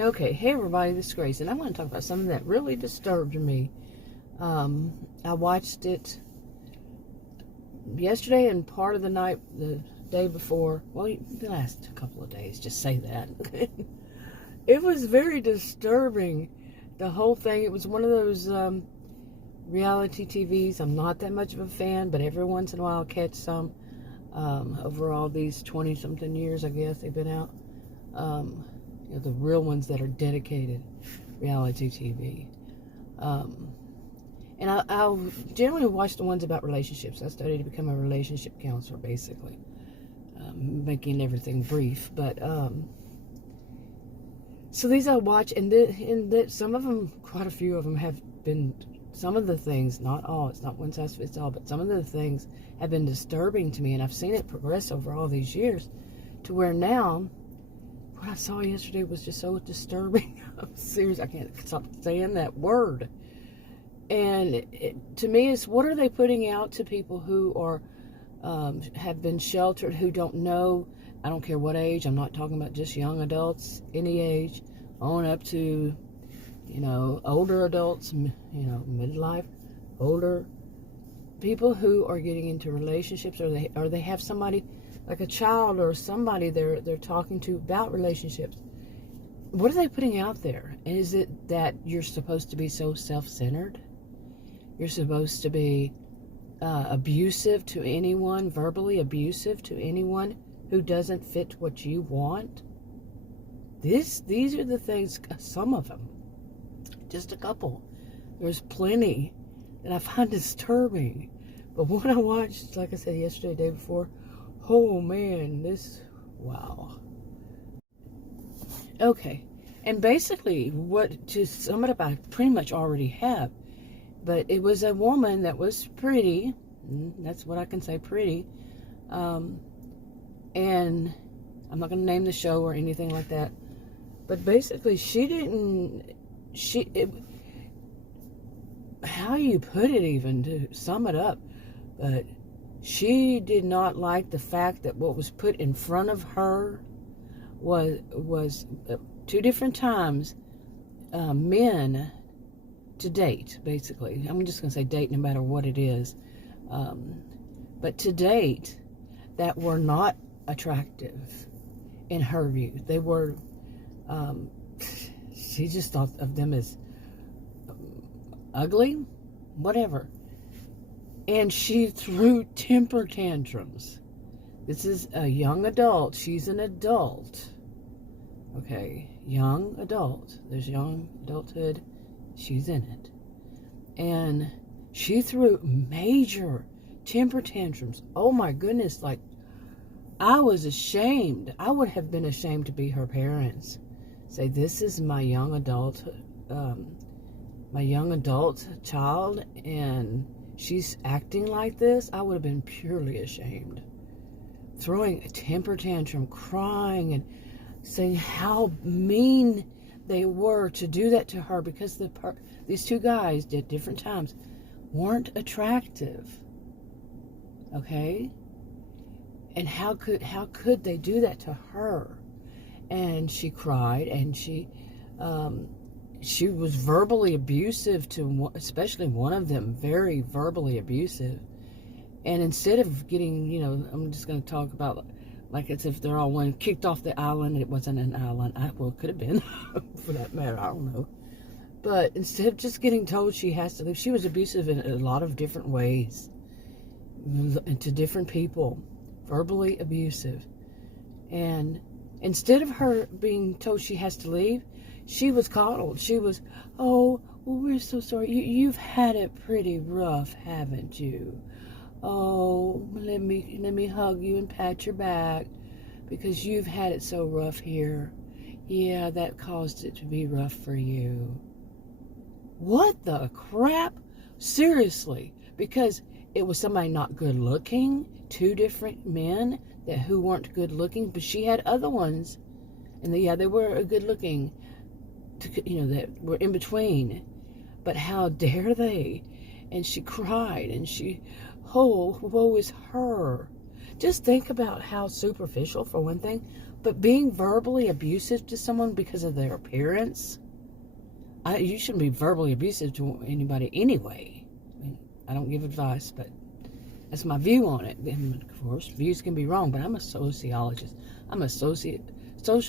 Okay, hey everybody, this is Grace, and I'm going to talk about something that really disturbed me. I watched it yesterday and part of the night, the day before. Well, the last couple of days, just say that. It was very disturbing, the whole thing. It was one of those reality TVs. I'm not that much of a fan, but every once in a while I'll catch some. Over all these 20-something years, I guess, they've been out. The real ones that are dedicated reality TV. And I'll generally watch the ones about relationships. I studied to become a relationship counselor, basically, making everything brief. But so these I watch, and some of them, quite a few of them, have been. Some of the things, not all. It's not one size fits all, but some of the things have been disturbing to me, and I've seen it progress over all these years, to where now. What I saw yesterday was just so disturbing. I'm serious. I can't stop saying that word. And to me, it's what are they putting out to people who are have been sheltered, who don't know. I don't care what age. I'm not talking about just young adults, any age, on up to, older adults, midlife, older people who are getting into relationships, or they have somebody like a child or somebody they're talking to about relationships. What are they putting out there? And is it that you're supposed to be so self-centered? You're supposed to be abusive to anyone, verbally abusive to anyone who doesn't fit what you want? These are the things, some of them, just a couple. There's plenty that I find disturbing. But when I watched, like I said yesterday, the day before, oh man, wow. Okay, and basically, to sum it up, I pretty much already have. But it was a woman that was pretty, that's what I can say, pretty. And I'm not going to name the show or anything like that. But basically, how you put it even, to sum it up, but she did not like the fact that what was put in front of her was 2 different times men to date, basically. I'm just going to say date no matter what it is. But to date, that were not attractive in her view. They were, she just thought of them as ugly, whatever. And she threw temper tantrums. This is a young adult. She's an adult. Okay, young adult. There's young adulthood. She's in it. And she threw major temper tantrums. Oh my goodness, like, I was ashamed. I would have been ashamed to be her parents. Say, this is my young adult child, and she's acting like this. I would have been purely ashamed. Throwing a temper tantrum, crying, and saying how mean they were to do that to her, because these 2 guys at different times weren't attractive. Okay? And how could they do that to her? And she cried, and she was verbally abusive to, especially one of them, very verbally abusive. And instead of getting, I'm just going to talk about, like, as if they're all one, kicked off the island. It wasn't an island. Well, it could have been, for that matter. I don't know. But instead of just getting told she has to leave, she was abusive in a lot of different ways, and to different people, verbally abusive. And instead of her being told she has to leave, she was coddled. She was, oh, well, we're so sorry. You've had it pretty rough, haven't you? Oh, let me hug you and pat your back, because you've had it so rough here. Yeah, that caused it to be rough for you. What the crap? Seriously, because it was somebody not good looking, 2 different men who weren't good looking, but she had other ones, and they were good looking, that were in between. But how dare they? And she cried, and woe is her. Just think about how superficial, for one thing, But being verbally abusive to someone because of their appearance, you shouldn't be verbally abusive to anybody anyway. I mean, I don't give advice, but that's my view on it. And of course, views can be wrong, but I'm a sociologist. I'm a social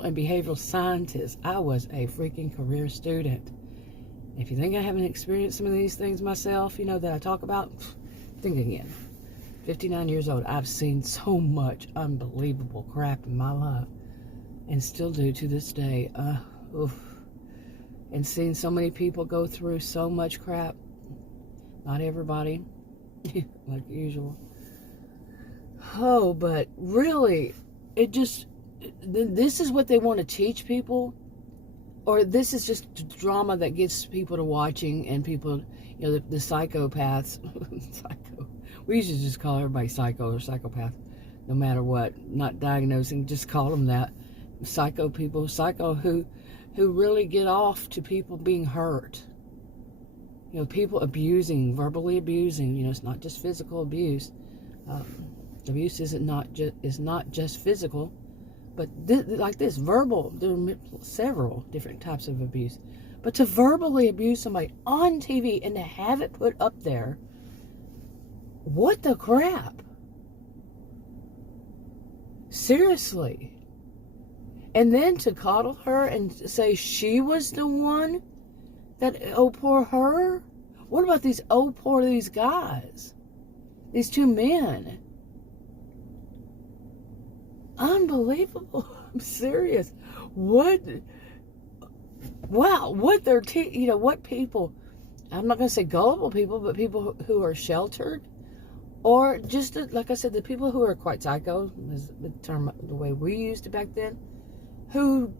and behavioral scientist. I was a freaking career student. If you think I haven't experienced some of these things myself, that I talk about, think again. 59 years old, I've seen so much unbelievable crap in my life, and still do to this day. And seen so many people go through so much crap. Not everybody, like usual. Oh, but really, this is what they want to teach people, or this is just drama that gets people to watching, and people, the psychopaths, we usually just call everybody psycho or psychopath, no matter what, not diagnosing, just call them that. Psycho people, who really get off to people being hurt. People abusing, verbally abusing. It's not just physical abuse. Abuse is not just physical, but like this, verbal. There are several different types of abuse. But to verbally abuse somebody on TV and to have it put up there, what the crap? Seriously. And then to coddle her and say she was the one that, oh, poor her? What about these guys? These two men. Unbelievable. I'm serious. What? Wow. What they're, what people, I'm not going to say gullible people, but people who are sheltered, or just, like I said, the people who are quite psycho, is the term, the way we used it back then, who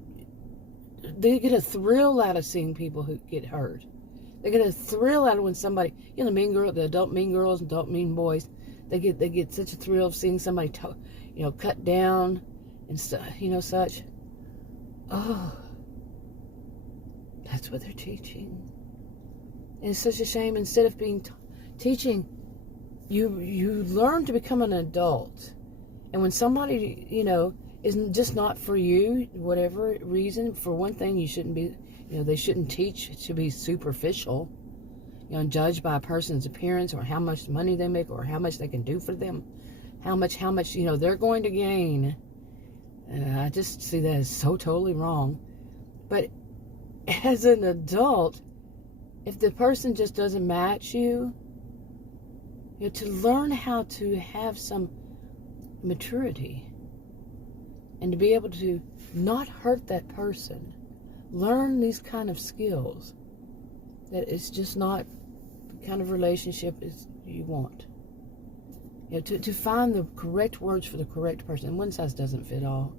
they get a thrill out of seeing people who get hurt. They get a thrill out of when somebody, the adult mean girls and adult mean boys, they get such a thrill of seeing somebody, cut down and stuff, such. Oh, that's what they're teaching. And it's such a shame. Instead of being teaching, you learn to become an adult. And when somebody, is just not for you, whatever reason, for one thing, you shouldn't be, they shouldn't teach to be superficial, judged by a person's appearance or how much money they make or how much they can do for them, how much, they're going to gain. I just see that as so totally wrong. But as an adult, if the person just doesn't match you, to learn how to have some maturity, and to be able to not hurt that person, learn these kind of skills, that it's just not the kind of relationship is you want. To find the correct words for the correct person. And one size doesn't fit all,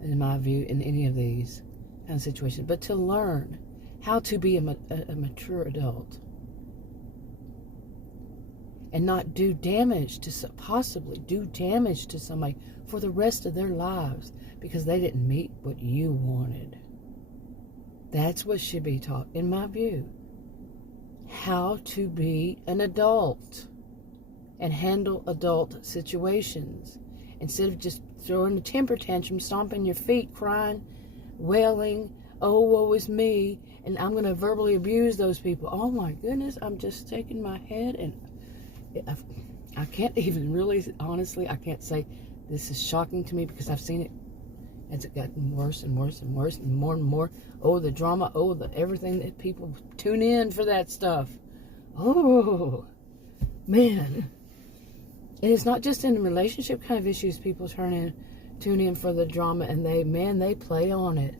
in my view, in any of these kind of situations. But to learn how to be a mature adult. And not possibly do damage to somebody for the rest of their lives because they didn't meet what you wanted. That's what should be taught, in my view. How to be an adult and handle adult situations. Instead of just throwing a temper tantrum, stomping your feet, crying, wailing, oh, woe is me, and I'm going to verbally abuse those people. Oh my goodness, I'm just shaking my head, and I can't even really, honestly, I can't say this is shocking to me because I've seen it as it gotten worse and worse and worse and more. Oh, the drama, everything that people tune in for that stuff. Oh, man. And it's not just in relationship kind of issues people tune in for the drama, and they play on it.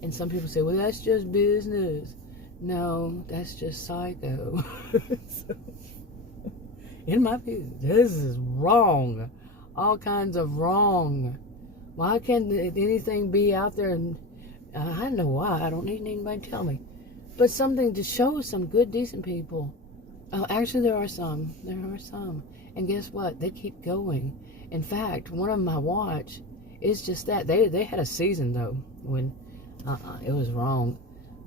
And some people say, well, that's just business. No, that's just psycho. So, in my view, this is wrong. All kinds of wrong. Why can't anything be out there? And I don't know why. I don't need anybody to tell me. But something to show some good, decent people. Oh, actually, there are some. And guess what? They keep going. In fact, one of them I watch is just that. They had a season, though, when it was wrong.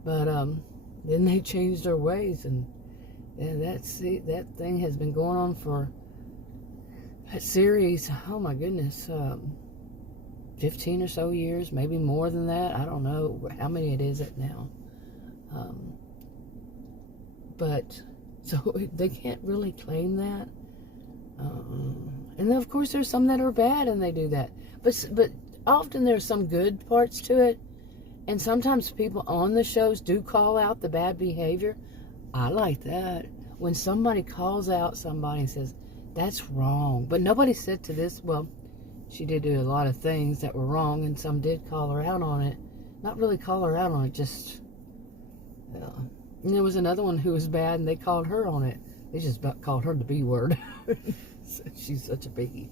But then they changed their ways, and that thing has been going on for that series. Oh my goodness, 15 or so years, maybe more than that. I don't know how many it is now. But so they can't really claim that. And then of course there's some that are bad and they do that. But often there's some good parts to it. And sometimes people on the shows do call out the bad behavior. I like that. When somebody calls out somebody and says, that's wrong. But nobody said to this, well, she did do a lot of things that were wrong, and some did call her out on it. Not really call her out on it, just... And there was another one who was bad, and they called her on it. They just about called her the B word. She's such a biggie.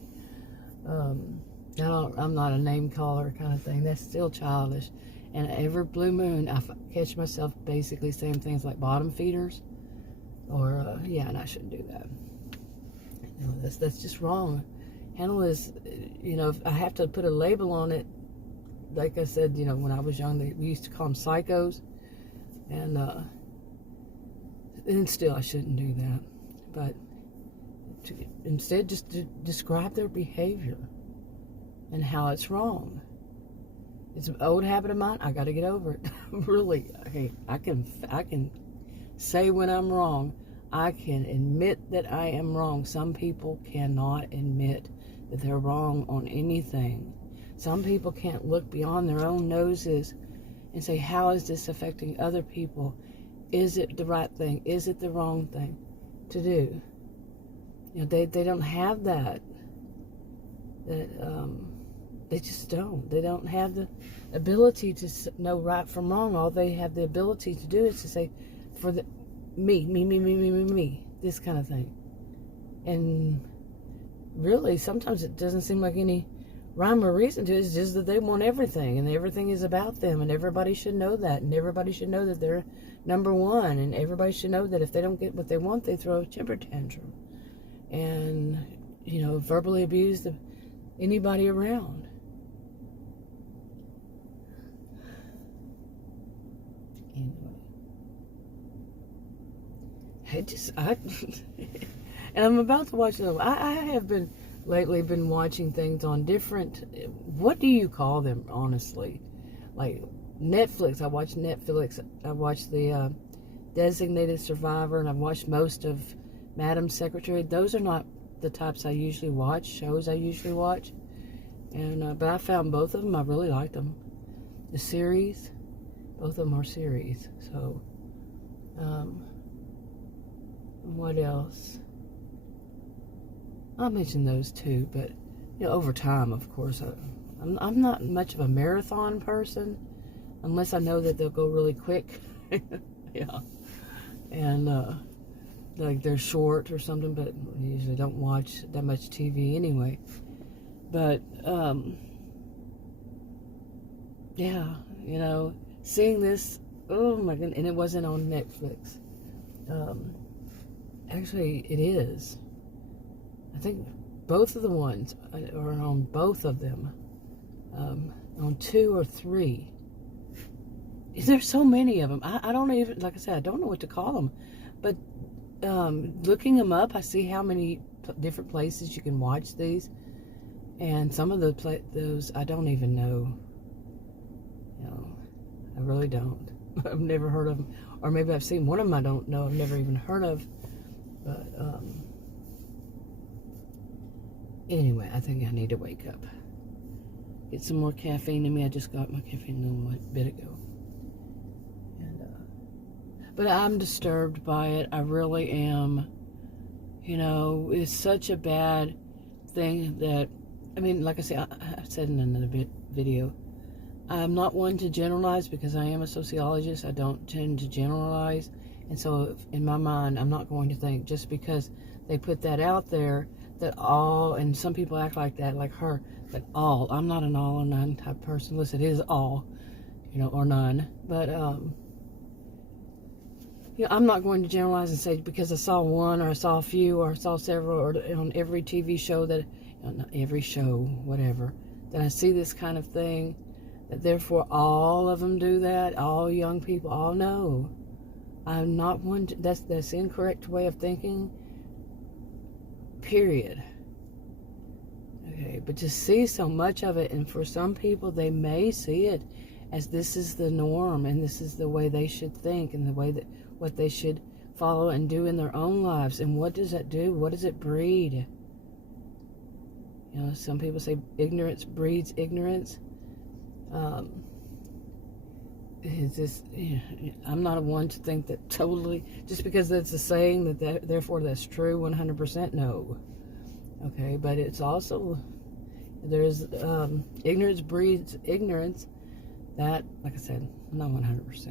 I'm not a name caller kind of thing. That's still childish. And every blue moon, I catch myself basically saying things like bottom feeders. Or, yeah, and I shouldn't do that. You know, that's just wrong. Handle is, you know, if I have to put a label on it. Like I said, you know, when I was young, we used to call them psychos. And still, I shouldn't do that. But instead, just to describe their behavior and how it's wrong. It's an old habit of mine. I got to get over it. Really, I can say when I'm wrong. I can admit that I am wrong. Some people cannot admit that they're wrong on anything. Some people can't look beyond their own noses and say, how is this affecting other people? Is it the right thing? Is it the wrong thing to do? You know, they don't have that. They just don't. They don't have the ability to know right from wrong. All they have the ability to do is to say, for the me, this kind of thing. And really, sometimes it doesn't seem like any rhyme or reason to it. It's just that they want everything, and everything is about them, and everybody should know that, and everybody should know that they're number one, and everybody should know that if they don't get what they want, they throw a temper tantrum, and, you know, verbally abuse anybody around. Anyway. And I'm about to watch another. I have lately been watching things on different, what do you call them, honestly? Like Netflix. I watch Netflix. I watched the Designated Survivor, and I've watched most of Madam Secretary. Those are not the types I usually watch, shows I usually watch. And but I found both of them. I really liked them. The series, both of them are series. So, what else? I'll mention those two, but you know, over time, of course, I'm not much of a marathon person, unless I know that they'll go really quick. Yeah, and like they're short or something, but I usually don't watch that much TV anyway. But yeah, you know, seeing this, oh my goodness, and it wasn't on Netflix. Actually, it is. I think both of the ones are on both of them. On 2 or 3. There's so many of them. I don't even, like I said, I don't know what to call them. But looking them up, I see how many different places you can watch these. And some of those I don't even know. You know, I really don't. I've never heard of them. Or maybe I've seen one of them I don't know. I've never even heard of. But anyway, I think I need to wake up. Get some more caffeine in me. I just got my caffeine a little bit ago. And but I'm disturbed by it. I really am. You know, it's such a bad thing that, I mean, like I said, I said in another video, I'm not one to generalize because I am a sociologist. I don't tend to generalize. And so in my mind, I'm not going to think just because they put that out there that all, and some people act like that, like her, that all, I'm not an all or none type person. Listen, it is all, you know, or none. But, you know, I'm not going to generalize and say because I saw one or I saw a few or I saw several or on every TV show that, not every show, whatever, that I see this kind of thing, that therefore all of them do that, all young people, all know. I'm not one to, that's the incorrect way of thinking, period. Okay, but to see so much of it, and for some people, they may see it as this is the norm, and this is the way they should think, and the way that what they should follow and do in their own lives. And what does that do? What does it breed? You know, some people say ignorance breeds ignorance. It's just, you know, I'm not one to think that totally, just because that's a saying that therefore that's true 100%, no. Okay, but it's also, there's ignorance breeds ignorance. That, like I said, not 100%.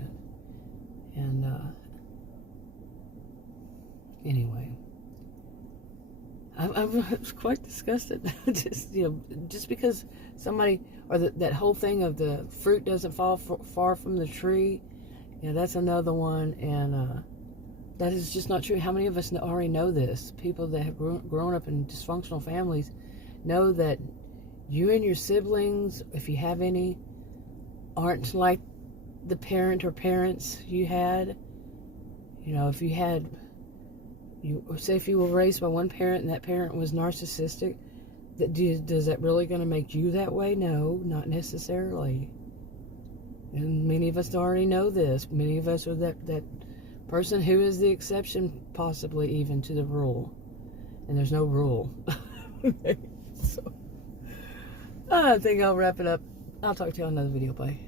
And anyway, I was quite disgusted. just because somebody, or that whole thing of the fruit doesn't fall far from the tree, that's another one. And that is just not true. How many of us already know this? People that have grown up in dysfunctional families know that you and your siblings, if you have any, aren't like the parent or parents you had. If you had, say if you were raised by one parent and that parent was narcissistic, does that really going to make you that way? No, not necessarily. And many of us already know this. Many of us are that person who is the exception, possibly even to the rule. And there's no rule. So I think I'll wrap it up. I'll talk to you on another video. Bye.